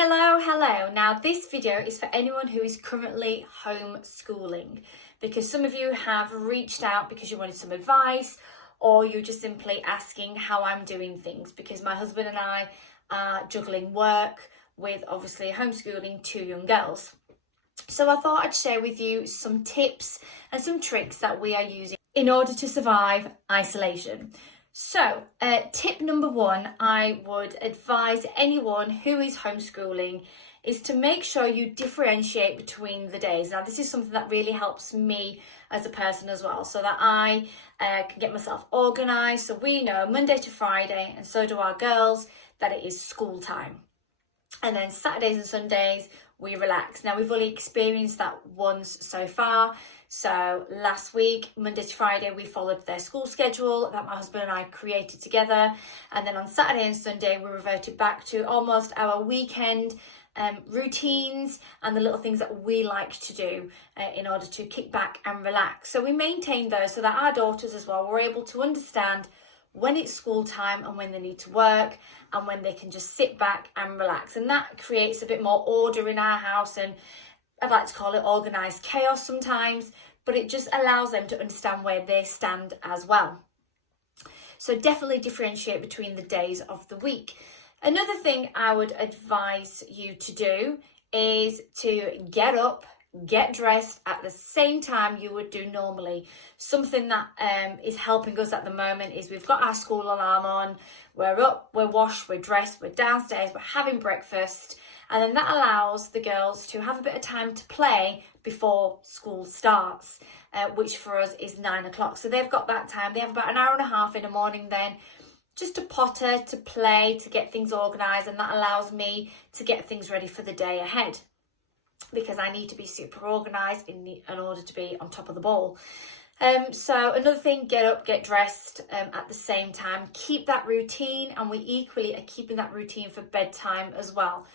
Hello. Now this video is for anyone who is currently homeschooling, because some of you have reached out because you wanted some advice, or you're just simply asking how I'm doing things, because my husband and I are juggling work with obviously homeschooling two young girls. So I thought I'd share with you some tips and some tricks that we are using in order to survive isolation. So, tip number one, I would advise anyone who is homeschooling is to make sure you differentiate between the days. Now, this is something that really helps me as a person as well, so that I can get myself organised. So we know Monday to Friday, and so do our girls, that it is school time. And then Saturdays and Sundays, we relax. Now, we've only experienced that once so far. So last week, Monday to Friday, we followed their school schedule that my husband and I created together. And then on Saturday and Sunday, we reverted back to almost our weekend routines and the little things that we like to do in order to kick back and relax. So we maintained those so that our daughters as well were able to understand when it's school time and when they need to work and when they can just sit back and relax. And that creates a bit more order in our house, and I'd like to call it organised chaos sometimes, but it just allows them to understand where they stand as well. So definitely differentiate between the days of the week. Another thing I would advise you to do is to get up, get dressed at the same time you would do normally. Something that is helping us at the moment is we've got our school alarm on, we're up, we're washed, we're dressed, we're downstairs, we're having breakfast, and then that allows the girls to have a bit of time to play before school starts, which for us is 9 o'clock. So they've got that time. They have about an hour and a half in the morning then just to potter, to play, to get things organised, and that allows me to get things ready for the day ahead, because I need to be super organised in order to be on top of the ball. So another thing, get up, get dressed at the same time. Keep that routine, and we equally are keeping that routine for bedtime as well.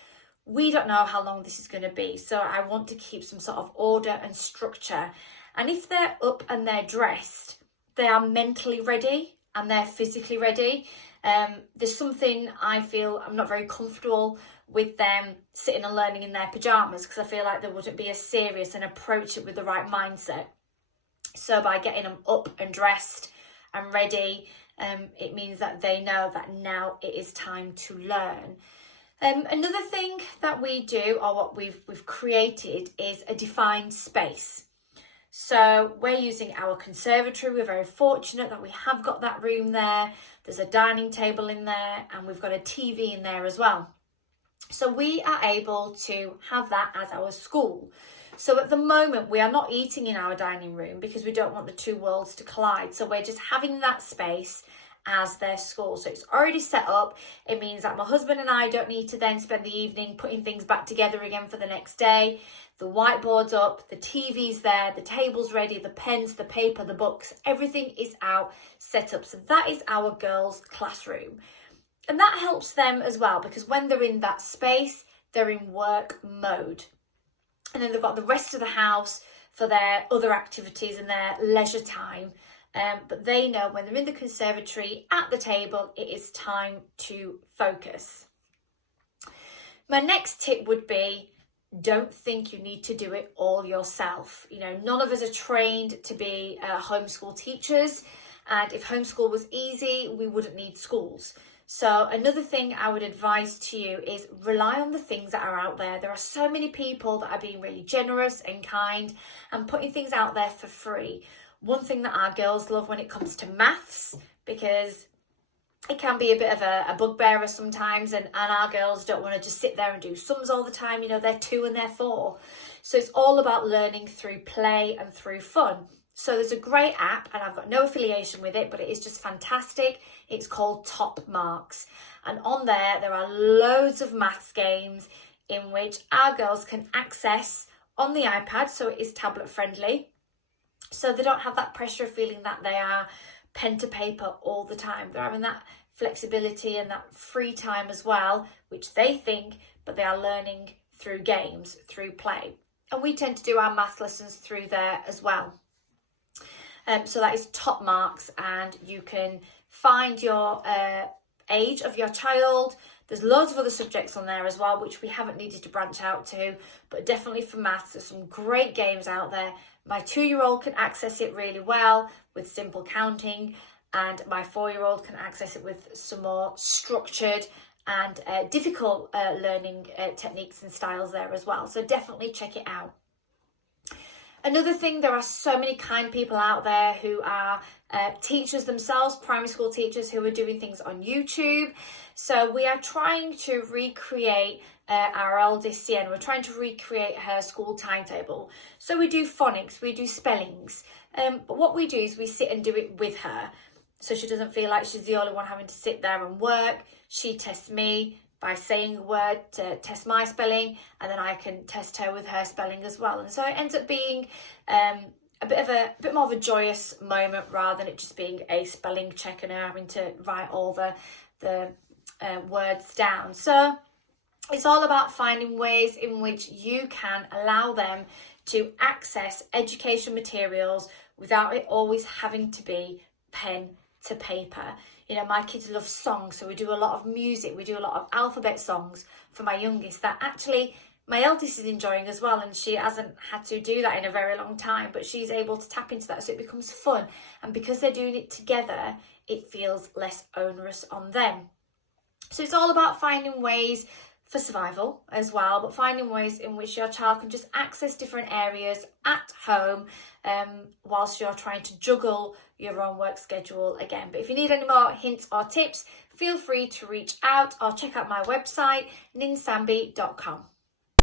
We don't know how long this is going to be, so I want to keep some sort of order and structure. And if they're up and they're dressed, they are mentally ready and they're physically ready. There's something I feel I'm not very comfortable with them sitting and learning in their pyjamas, because I feel like they wouldn't be as serious and approach it with the right mindset. So by getting them up and dressed and ready, it means that they know that now it is time to learn. Another thing that we do, or what we've created, is a defined space. So we're using our conservatory. We're very fortunate that we have got that room there. There's a dining table in there, and we've got a TV in there as well. So we are able to have that as our school. So at the moment, we are not eating in our dining room because we don't want the two worlds to collide. So we're just having that space as their school. So it's already set up. It means that my husband and I don't need to then spend the evening putting things back together again for the next day. The whiteboard's up, the TV's there, the table's ready, the pens, the paper, the books, everything is out, set up. So that is our girls' classroom. And that helps them as well, because when they're in that space, they're in work mode. And then they've got the rest of the house for their other activities and their leisure time. But they know when they're in the conservatory at the table, it is time to focus. My next tip would be, don't think you need to do it all yourself. You know, none of us are trained to be homeschool teachers. And if homeschool was easy, we wouldn't need schools. So another thing I would advise to you is rely on the things that are out there. There are so many people that are being really generous and kind and putting things out there for free. One thing that our girls love when it comes to maths, because it can be a bit of a bugbearer sometimes, and our girls don't want to just sit there and do sums all the time. You know, they're 2 and they're 4. So it's all about learning through play and through fun. So there's a great app, and I've got no affiliation with it, but it is just fantastic. It's called Top Marks. And on there are loads of maths games in which our girls can access on the iPad, so it is tablet friendly. So they don't have that pressure of feeling that they are pen to paper all the time. They're having that flexibility and that free time as well, which they think, but they are learning through games, through play. And we tend to do our math lessons through there as well. So that is Top Marks, and you can find your age of your child, There's loads of other subjects on there as well, which we haven't needed to branch out to, but definitely for maths, there's some great games out there. My 2-year-old can access it really well with simple counting, and my 4-year-old can access it with some more structured and difficult learning techniques and styles there as well. So definitely check it out. Another thing, there are so many kind people out there who are teachers themselves, primary school teachers who are doing things on YouTube. So we are trying to recreate our eldest Sienna. We're trying to recreate her school timetable. So we do phonics, we do spellings. But what we do is we sit and do it with her. So she doesn't feel like she's the only one having to sit there and work. She tests me by saying a word to test my spelling, and then I can test her with her spelling as well. And so it ends up being a bit more of a joyous moment rather than it just being a spelling check and her having to write all the words down. So it's all about finding ways in which you can allow them to access education materials without it always having to be pen to paper. You know, my kids love songs, so we do a lot of music, we do a lot of alphabet songs for my youngest that actually my eldest is enjoying as well, and she hasn't had to do that in a very long time, but she's able to tap into that, so it becomes fun. And because they're doing it together, it feels less onerous on them. So it's all about finding ways for survival as well, but finding ways in which your child can just access different areas at home whilst you're trying to juggle your own work schedule again. But if you need any more hints or tips, feel free to reach out or check out my website, ninsambi.com.